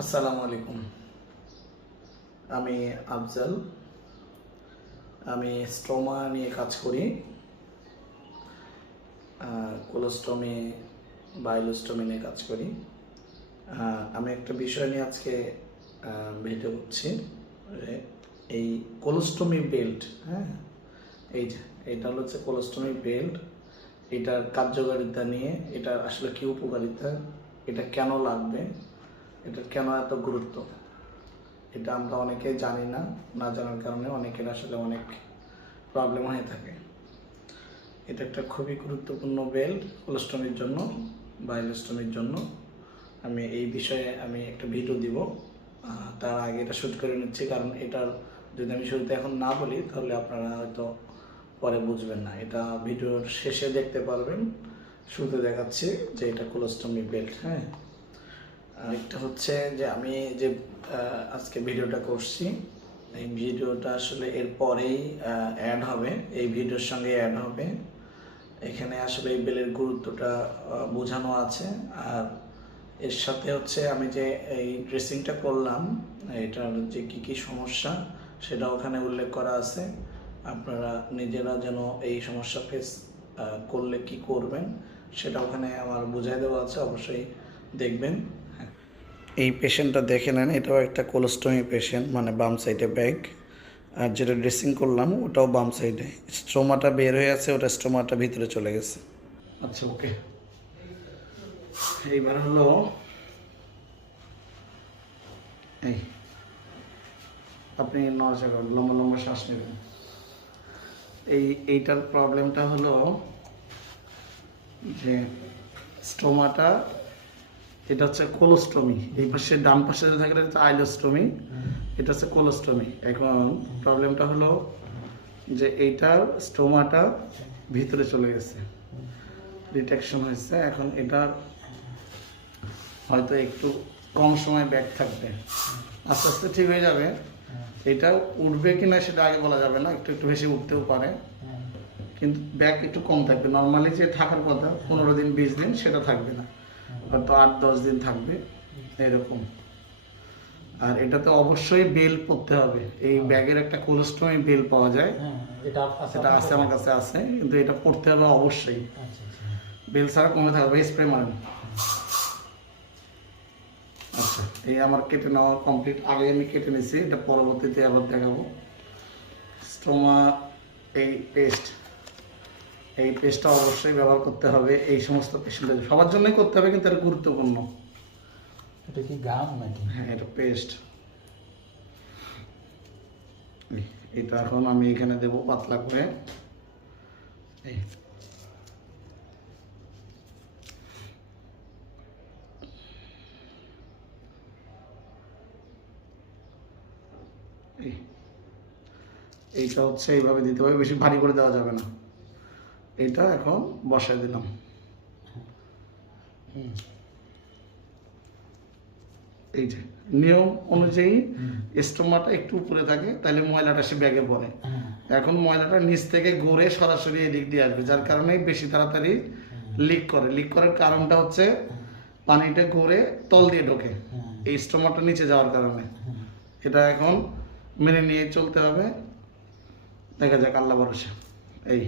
আসসালামু আলাইকুম। আমি আফজাল। আমি স্ট্রোমা নিয়ে কাজ করি। কোলোস্টমি, বাইলোস্টমি নিয়ে কাজ করি। আমি একটা বিষয় নিয়ে আজকে ভিডিও করছি। এই কোলোস্টমি বেল্ট, হ্যাঁ, এই যে এটা হচ্ছে কোলোস্টমি বেল্ট। এটার কার্যকারিতা নিয়ে, এটার আসলে কী উপকারিতা, এটা কেন লাগবে, এটার কেন এত গুরুত্ব, এটা আমরা অনেকে জানি না। না জানার কারণে অনেকের আসলে অনেক প্রবলেম হয়ে থাকে। এটা একটা খুবই গুরুত্বপূর্ণ বেল্ট কোলোস্টমির জন্য, বাইলোস্টমির জন্য। আমি এই বিষয়ে একটা ভিডিও দিব। তার আগে এটা শ্যুট করে নিচ্ছি, কারণ এটার যদি আমি শুরুতে এখন না বলি তাহলে আপনারা হয়তো পরে বুঝবেন না। এটা ভিডিওর শেষে দেখতে পারবেন। শুরুতে দেখাচ্ছি যে এটা কোলোস্টমি বেল্ট। হ্যাঁ, একটা হচ্ছে যে আমি যে আজকে ভিডিওটা করছি, এই ভিডিওটা আসলে এর পরেই অ্যাড হবে, এই ভিডিওর সঙ্গে অ্যাড হবে। এখানে আসলে এই বেলের গুরুত্বটা বোঝানো আছে। আর এর সাথে হচ্ছে আমি যে এই ড্রেসিংটা করলাম, এটার যে কী কী সমস্যা সেটা ওখানে উল্লেখ করা আছে। আপনারা নিজেরা যেন এই সমস্যা ফেস করলে কি করবেন সেটা ওখানে আমার বুঝাই দেওয়া আছে, অবশ্যই দেখবেন। এই পেশেন্টটা দেখে নেন, এটাও একটা কোলোস্টমি পেশেন্ট, মানে বাম সাইডে ব্যাগ। আর যেটা ড্রেসিং করলাম ওটাও বাম সাইডে। স্ট্রোমাটা বের হয়ে আছে, ওটা স্ট্রোমাটা ভিতরে চলে গেছে। আচ্ছা, ওকে। এইবার হলো এই, আপনি নড়াচড়া করেন, লম্বা লম্বা শ্বাস নেবেন। এইটার প্রবলেমটা হলো যে স্টোমাটা, এটা হচ্ছে কোলোস্টমি। এই পাশে ডান পাশে যে থাকে এটা হচ্ছে আইলোস্টমি, এটা হচ্ছে কোলোস্টমি। এখন প্রবলেমটা হলো যে এইটার স্টোমাটা ভিতরে চলে গেছে, ডিটেকশন হয়েছে। এখন এটা হয়তো একটু কম সময় ব্যাক থাকবে, আস্তে আস্তে ঠিক হয়ে যাবে। এটা উঠবে কিনা সেটা আগে বলা যাবে না, একটু একটু বেশি উঠতেও পারে, কিন্তু ব্যাক একটু কম থাকবে। নর্মালি যে থাকার কথা 15 দিন 20 দিন সেটা থাকবে না, হয়তো 8-10 দিন থাকবে এরকম। আর এটাতে অবশ্যই বেল পরতে হবে। এই ব্যাগের একটা কোলোস্টমি বেল পাওয়া যায়, এটা আছে, আমার কাছে আছে, কিন্তু এটা পরতে হবে অবশ্যই। বেল ছাড়া কমে থাকবে, স্প্রে মারেন। আচ্ছা, এই আমার কেটে নেওয়া কমপ্লিট। আগে আমি কেটে নিয়েছি, এটা পরবর্তীতে আবার দেখাবো। স্টোমা এই পেস্টটা অবশ্যই ব্যবহার করতে হবে এই সমস্ত পেশেন্টদের, সবার জন্যই করতে হবে, কিন্তু এটা গুরুত্বপূর্ণ। এটা কি গাম নাকি? হ্যাঁ, এটা পেস্ট। এটা এখন আমি এখানে দেবো পাতলা করে। এই এইটা হচ্ছে এইভাবে দিতে হবে, বেশি ভারী করে দেওয়া যাবে না। এইটা এখন বসায় দিলাম। এই যে নিয়ম অনুযায়ী স্টোমাটা একটু উপরে থাকে, তাহলে ময়লাটা সে ব্যাগে পড়ে। এখন ময়লাটা নিচ থেকে গড়ে সরাসরি এদিক দিয়ে আসবে, যার কারণে বেশি তাড়াতাড়ি লিক করে। লিক করার কারণটা হচ্ছে পানিটা গড়ে তল দিয়ে ঢোকে এই স্টোমাটা নিচে যাওয়ার কারণে। এটা এখন মেনে নিয়ে চলতে হবে, দেখা যাক আল্লাহ ভরসা। এই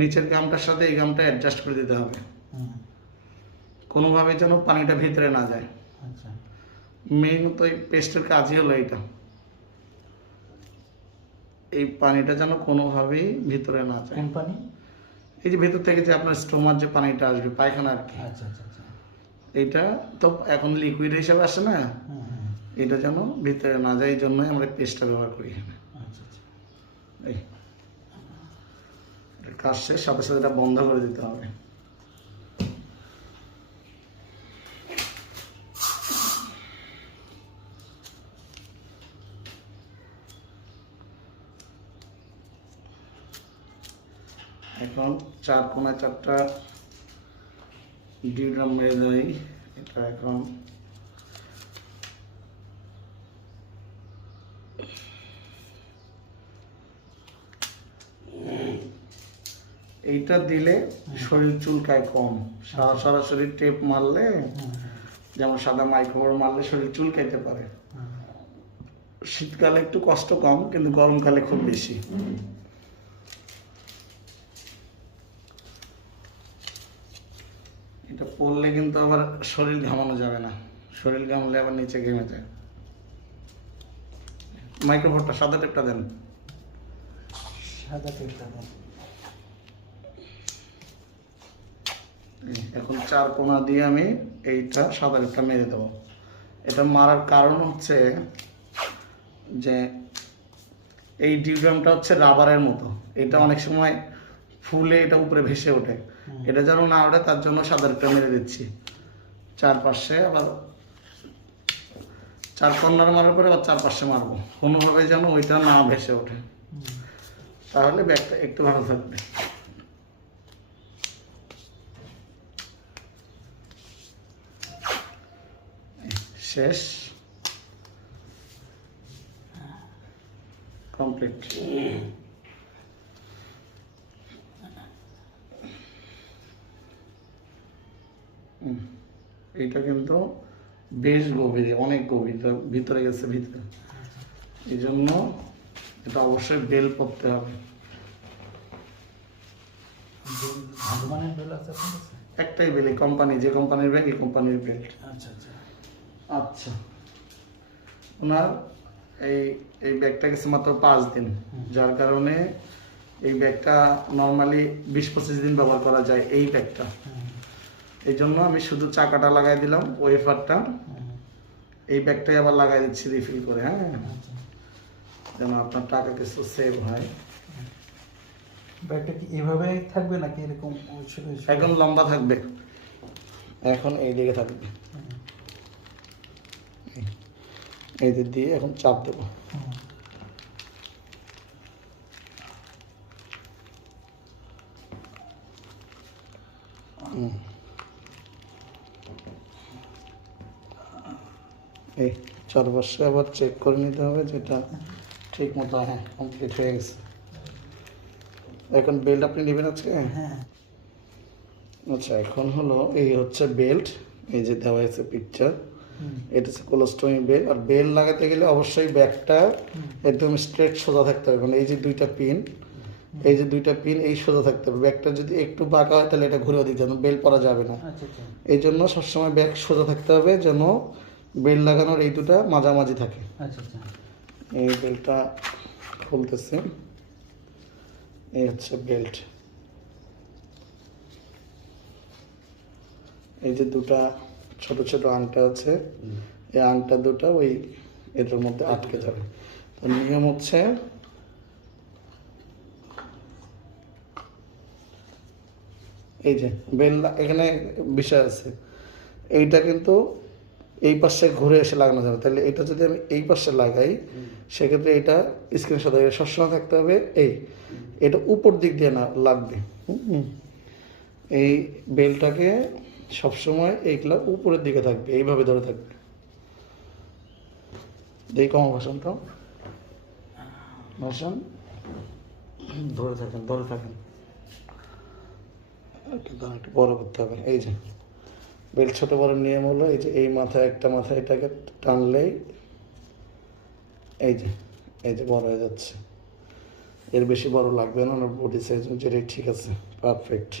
নিচের গামটার সাথে এই গামটা অ্যাডজাস্ট করে দিতে হবে, কোনোভাবে যেন পানিটা ভিতরে না যায়। মেইন তো এই পেস্টের কাজই হলো এইটা, এই পানিটা যেন কোনোভাবেই ভিতরে না যায়। কোন পানি? এই যে ভেতর থেকে যে আপনার স্টোমার যে পানিটা আসবে, পায়খানা আর কি, আচ্ছা আচ্ছা আচ্ছা। এইটা তো এখন লিকুইড হিসাবে আসে না, এটা যেন ভিতরে না যায়, এই জন্যই আমরা পেস্টটা ব্যবহার করি এখানে। আচ্ছা আচ্ছা। এই কাজ শেষ, সাথে সাথে এটা বন্ধ করে দিতে হবে। এখন 4 কোণায় 4টা ডিউড্রাম মেরে দেয়। এটা এখন এইটা দিলে শরীর চুলকায় কম, সরাসরি টেপ মারলে যেমন সাদা মাইক্রোবার মারলে শরীর চুলকাইতে পারে। শীতকালে একটু কষ্ট কম, কিন্তু গরমকালে খুব বেশি। এটা পরলে কিন্তু আবার শরীর ঘামানো যাবে না, শরীর ঘামলে আবার নিচে ঘেমে যায়। মাইক্রোফোনটা সাদা টেপটা দেন। সাদা টেপটা দেন। এখন 4 কোণা দিয়ে আমি এইটা সাদা টেপটা মেরে দেবো। এটা মারার কারণ হচ্ছে যে এই ডিউড্রামটা হচ্ছে রাবারের মতো, এটা অনেক সময় ফুলে এটা উপরে ভেসে ওঠে। এটা যেন না ওঠে তার জন্য সাদা টেপটা মেরে দিচ্ছি। চারপাশে আবার 4 কর্নার মারার পরে আবার চারপাশে মারবো, কোনোভাবে যেন ওইটা না ভেসে ওঠে, তাহলে ব্যাগটা একটু ভালো থাকবে। শেষ, কমপ্লিট। এটা কিন্তু বেশ গভীর, অনেক গভীর, ভিতরে গেছে ভিতরে, এই জন্য এটা অবশ্যই বেল পড়তে হবে। ভালো মানের বেল আছে আপনার কাছে? একটাই বেল, কোম্পানি, যে কোম্পানির ব্যাগ এই কোম্পানির বেল্ট। আচ্ছা আচ্ছা আচ্ছা, ওনার এই এই ব্যাগটা গেছে মাত্র 5 দিন, যার কারণে এই ব্যাগটা নর্মালি 20-25 দিন ব্যবহার করা যায় এই ব্যাগটা। এই জন্য আমি শুধু চাকাটা লাগাই দিলাম, ওয়েফারটা এই ব্যাগটাই আবার লাগাই দিচ্ছি রিফিল করে। হ্যাঁ, যেন আপনার টাকা কিছু সেভ হয়। ব্যাগটা কি এভাবে থাকবে নাকি এরকম এখন লম্বা থাকবে, এখন এই দিকে থাকবে, এই দিক দিয়ে এখন চাপ দেবো। এই চারপাশে আবার চেক করে নিতে হবে যেটা ঠিক মতো। হ্যাঁ, কমপ্লিট হয়ে গেছে। এখন বেল্ট আপনি নেবেন আজকে? হ্যাঁ। আচ্ছা, এখন হলো এই হচ্ছে বেল্ট, এই যে দেওয়া হয়েছে পিকচার, এটা হচ্ছে কোলোস্টোমি বেল্ট। আর বেল্ট লাগাতে গেলে অবশ্যই ব্যাগটা একদম স্ট্রেট সোজা থাকতে হবে, মানে এই যে 2টা পিন, এই যে 2টা পিন এই সোজা থাকতে হবে। ব্যাগটা যদি একটু বাঁকা হয় তাহলে এটা ঘুরেও দিতে হবে, বেল্ট পরা যাবে না। এই জন্য সবসময় ব্যাগ সোজা থাকতে হবে, যেন বেল্ট লাগানোর এই 2টা মাঝামাঝি থাকে। এই বেল্টটা খুলতেছে, এই হচ্ছে বেল্ট। এই যে 2টা ছোট ছোট আংটা আছে, এই আংটা 2টা ওই এটার মধ্যে আটকে যাবে। তো নিয়ম হচ্ছে এই যে বেল, এখানে বিষয় আছে, এইটা কিন্তু এই পাশে ঘুরে এসে লাগানো যাবে। তাহলে এটা যদি আমি এই পাশে লাগাই, সেক্ষেত্রে এটা স্ক্রিনশট হয়ে সবসময় থাকতে হবে এই, এটা উপর দিক দিয়ে না লাগবে। এই বেলটাকে সবসময় এইগুলা উপরের দিকে থাকবে, এইভাবে ধরে থাকবে। এই কম ভাষণ তো ভাষণ ধরে থাকেন, ধরে থাকেন, একটু বড় করতে হবে। এই যে বেল্ট ছোট বড় নিয়ম হলো, এই যে এই মাথায় একটা মাথা এটাকে টানলেই এই যে বড় হয়ে যাচ্ছে। এর বেশি বড় লাগবে না, ওনার বডি সাইজ অনুযায়ী ঠিক আছে, পারফেক্ট।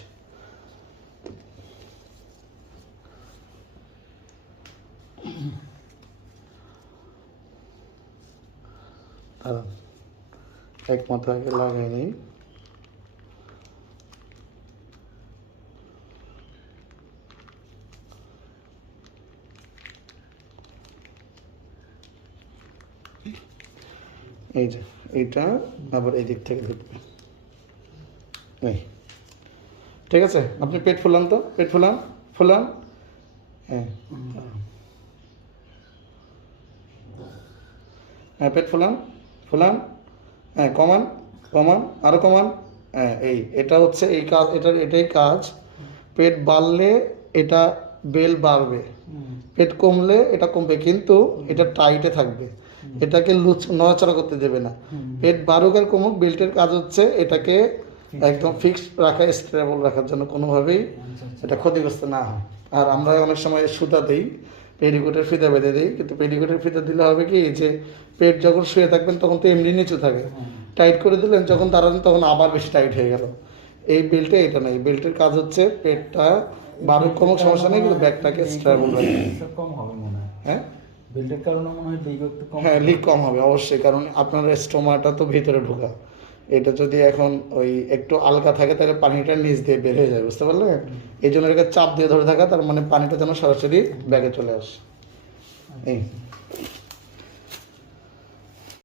এক মাথা আগে লাগাই নেই, এই যে এইটা আবার এই দিক থেকে ঢুকবে। এই ঠিক আছে, আপনি পেট ফুলান তো, পেট ফুলান, ফুলান। হ্যাঁ হ্যাঁ, পেট ফুলান, ফুলান। হ্যাঁ, কমান, কমান, আরো কমান। হ্যাঁ, এটা হচ্ছে এই কাজ, এটাই কাজ। পেট বাড়লে এটা বেল বাড়বে, পেট কমলে এটা কমবে, কিন্তু এটা টাইটে থাকবে, এটাকে নড়াচড়া করতে দেবে না। পেট বাড়ুক আর কমুক, বেল্টের কাজ হচ্ছে এটাকে একদম ফিক্সড রাখা, স্টেবল রাখার জন্য, কোনোভাবেই এটা ক্ষতিগ্রস্ত না হয়। আর আমরা অনেক সময় সুতা দিই, পেডিকোটের ফিতা বেঁধে দিই, কিন্তু পেডিকোটের ফিতা দিলে হবে কি যে পেট যখন শুয়ে থাকবেন তখন তো এমনি নিচু থাকে, টাইট করে দিলেন যখন দাঁড়ান তখন আবার বেশি টাইট হয়ে গেল। এই বেল্টে এটা নাই, বেল্টের কাজ হচ্ছে পেটটা বারুক কোনো সমস্যা নেই, কিন্তু ব্যাগটাকে স্ট্রেবল রাখবে। কম হবে মনে হয়। হ্যাঁ বেল্টের কারণে মনে হয় লিক একটু কম। হ্যাঁ, লিক কম হবে অবশ্যই, কারণ আপনার স্টোমাটা তো ভিতরে ঢোকা। এটা যদি এখন ওই একটু আলগা থাকে তাহলে পানিটা নিচ দিয়ে বের হয়ে যায়, বুঝতে পারলেন? এই জন্য এটাকে চাপ দিয়ে ধরে থাকা, তার মানে পানিটা যেন সরাসরি ব্যাগে চলে আসে। এই